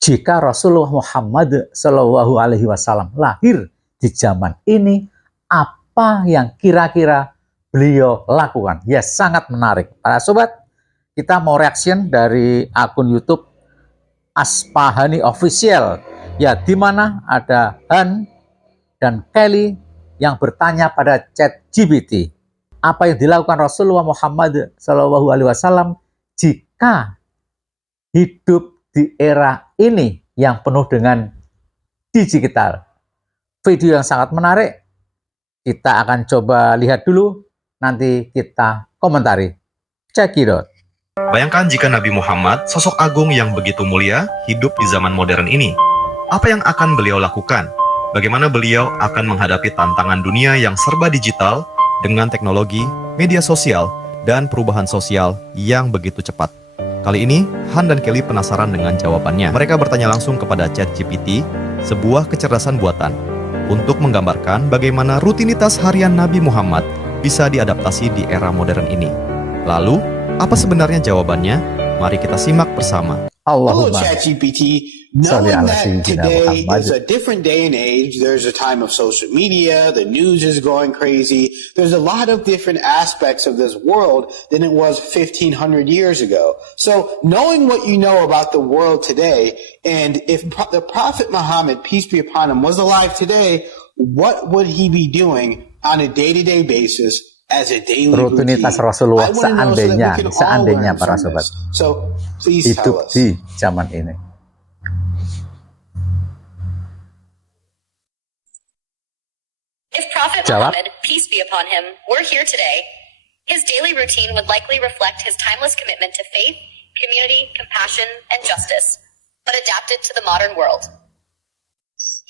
Jika Rasulullah Muhammad Shallallahu Alaihi Wasallam lahir di zaman ini, apa yang kira-kira beliau lakukan? Ya, sangat menarik. Para sobat, kita mau reaction dari akun YouTube Aspahani Official. Ya, di mana ada Han dan Kelly yang bertanya pada ChatGPT, apa yang dilakukan Rasulullah Muhammad Shallallahu Alaihi Wasallam jika hidup di era ini yang penuh dengan digital. Video yang sangat menarik, kita akan coba lihat dulu, nanti kita komentari. Check it out. Bayangkan jika Nabi Muhammad, sosok agung yang begitu mulia, hidup di zaman modern ini. Apa yang akan beliau lakukan? Bagaimana beliau akan menghadapi tantangan dunia yang serba digital dengan teknologi, media sosial, dan perubahan sosial yang begitu cepat? Kali ini, Han dan Kelly penasaran dengan jawabannya. Mereka bertanya langsung kepada ChatGPT, sebuah kecerdasan buatan, untuk menggambarkan bagaimana rutinitas harian Nabi Muhammad bisa diadaptasi di era modern ini. Lalu, apa sebenarnya jawabannya? Mari kita simak bersama. Hello, ChatGPT. Knowing that today is a different day and age, there's a time of social media, the news is going crazy, there's a lot of different aspects of this world than it was 1,500 years ago. So knowing what you know about the world today, and if the Prophet Muhammad, peace be upon him, was alive today, what would he be doing on a day-to-day basis as a daily rutinitas Rasulullah seandainya para sobat hidup di zaman ini. If Prophet Muhammad, peace be upon him, were here today, his daily routine would likely reflect his timeless commitment to faith, community, compassion, and justice, but adapted to the modern world.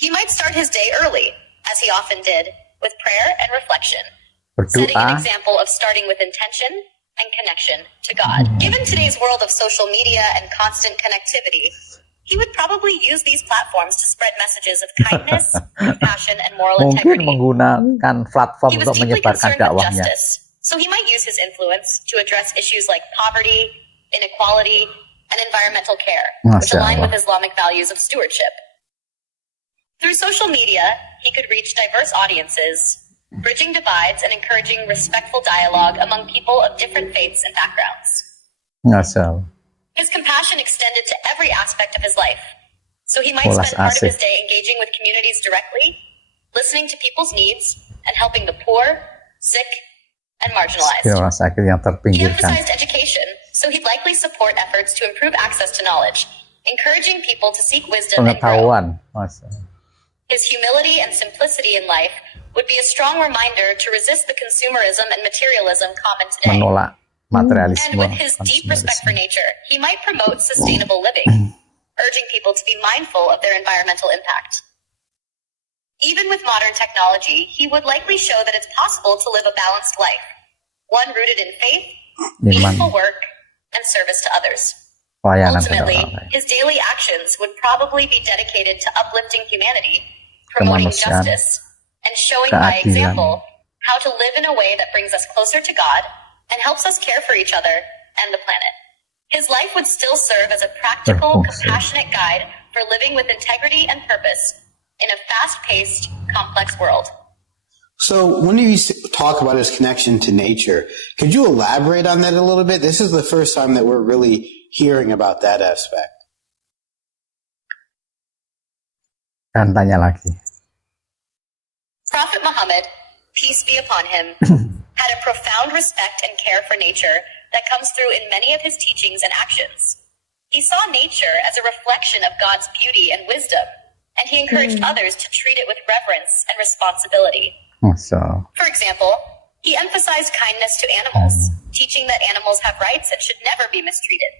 He might start his day early, as he often did, with prayer and reflection, setting an example of starting with intention and connection to God. Given today's world of social media and constant connectivity, he would probably use these platforms to spread messages of kindness, compassion, and moral integrity. Mungkin menggunakan platform untuk menyebarkan dakwahnya. So he might use his influence to address issues like poverty, inequality, and environmental care, which align with Islamic values of stewardship. Through social media, he could reach diverse audiences, bridging divides and encouraging respectful dialogue among people of different faiths and backgrounds. His compassion extended to every aspect of his life, so he might spend part of his day engaging with communities directly, listening to people's needs, and helping the poor, sick, and marginalized. He emphasized education, so he'd likely support efforts to improve access to knowledge, encouraging people to seek wisdom and grow. His humility and simplicity in life would be a strong reminder to resist the consumerism and materialism common today. And with his deep respect for nature, he might promote sustainable living, urging people to be mindful of their environmental impact. Even with modern technology, he would likely show that it's possible to live a balanced life, one rooted in faith, meaningful work, and service to others. Ultimately, his daily actions would probably be dedicated to uplifting humanity, promoting justice, and showing by example how to live in a way that brings us closer to God and helps us care for each other and the planet. His life would still serve as a practical, compassionate guide for living with integrity and purpose in a fast-paced, complex world. So when you talk about his connection to nature, could you elaborate on that a little bit? This is the first time that we're really hearing about that aspect. Dan tanya lagi. Prophet Muhammad, peace be upon him, had a profound respect and care for nature that comes through in many of his teachings and actions. He saw nature as a reflection of God's beauty and wisdom, and he encouraged others to treat it with reverence and responsibility. For example, he emphasized kindness to animals, teaching that animals have rights and should never be mistreated.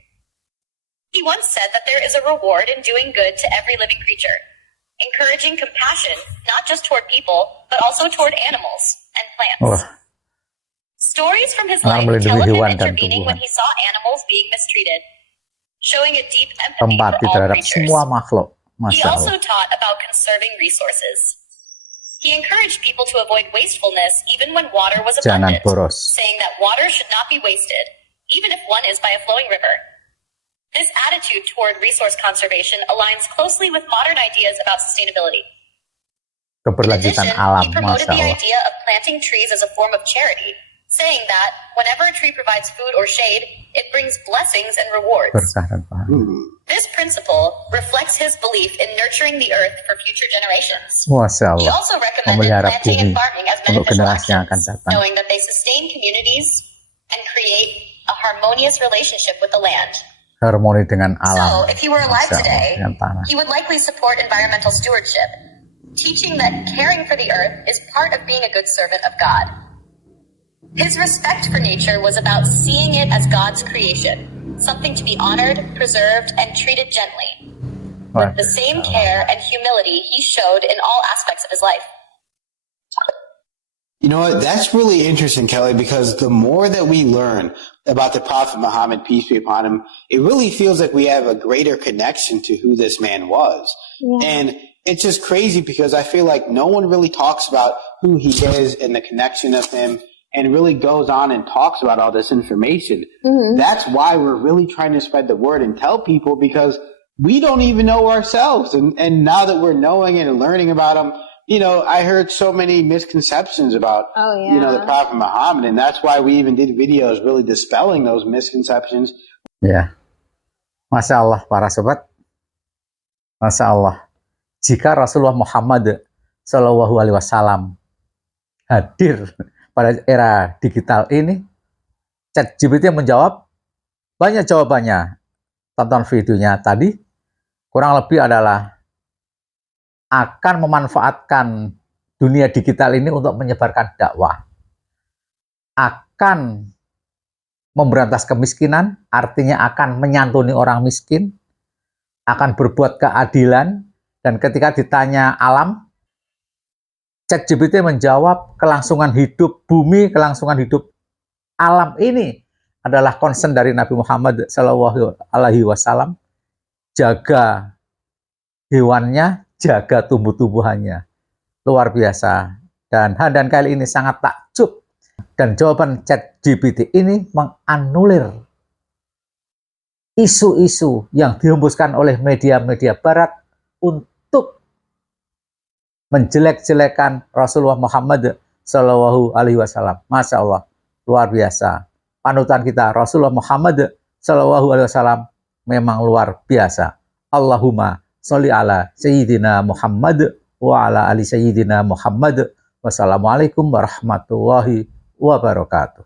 He once said that there is a reward in doing good to every living creature, encouraging compassion not just toward people, but also toward animals and plants. Stories from his life tell of him intervening when he saw animals being mistreated, showing a deep empathy for all creatures. He also taught about conserving resources. He encouraged people to avoid wastefulness even when water was abundant, saying that water should not be wasted, even if one is by a flowing river. This attitude toward resource conservation aligns closely with modern ideas about sustainability. In Keberlanjutan addition, alam, he promoted Masya the Allah. idea of planting trees as a form of charity, saying that whenever a tree provides food or shade, it brings blessings and rewards. Berkah dan pahala. This principle reflects his belief in nurturing the earth for future generations. Masya He Allah. also recommended Memelihara planting and bumi farming as untuk beneficial generasi yang akan actions, datang. knowing that they sustain communities and create a harmonious relationship with the land. Harmoni dengan So, alam. if he were alive Masya Allah, today, dengan tanah. he would likely support environmental stewardship, teaching that caring for the earth is part of being a good servant of God. His respect for nature was about seeing it as God's creation, something to be honored, preserved, and treated gently, with the same care and humility he showed in all aspects of his life. You know what? That's really interesting, Kelly, because the more that we learn about the Prophet Muhammad, peace be upon him, it really feels like we have a greater connection to who this man was. Yeah. And it's just crazy because I feel like no one really talks about who he is and the connection of him and really goes on and talks about all this information. That's why we're really trying to spread the word and tell people, because we don't even know ourselves. And now that we're knowing and learning about him, you know, I heard so many misconceptions about, you know, the Prophet Muhammad, and that's why we even did videos really dispelling those misconceptions. Ya, Masya Allah para sobat, Masya Allah. Jika Rasulullah Muhammad Shallallahu Alaihi Wasallam hadir pada era digital ini, ChatGPT menjawab banyak jawabannya. Tonton videonya tadi, kurang lebih adalah akan memanfaatkan dunia digital ini untuk menyebarkan dakwah, akan memberantas kemiskinan, artinya akan menyantuni orang miskin, akan berbuat keadilan, dan ketika ditanya alam, ChatGPT menjawab kelangsungan hidup bumi, kelangsungan hidup alam ini adalah concern dari Nabi Muhammad Shallallahu Alaihi Wasallam. Jaga hewannya, jaga tumbuh-tumbuhannya. Luar biasa. Dan kali ini sangat takjub. Dan jawaban ChatGPT ini menganulir isu-isu yang dihembuskan oleh media-media barat untuk menjelek-jelekan Rasulullah Muhammad Shallallahu Alaihi Wasallam. Masya Allah, luar biasa. Panutan kita Rasulullah Muhammad Shallallahu Alaihi Wasallam memang luar biasa. Allahumma sholli ala Sayyidina Muhammad wa ala ali Sayyidina Muhammad. Wassalamualaikum warahmatullahi wabarakatuh.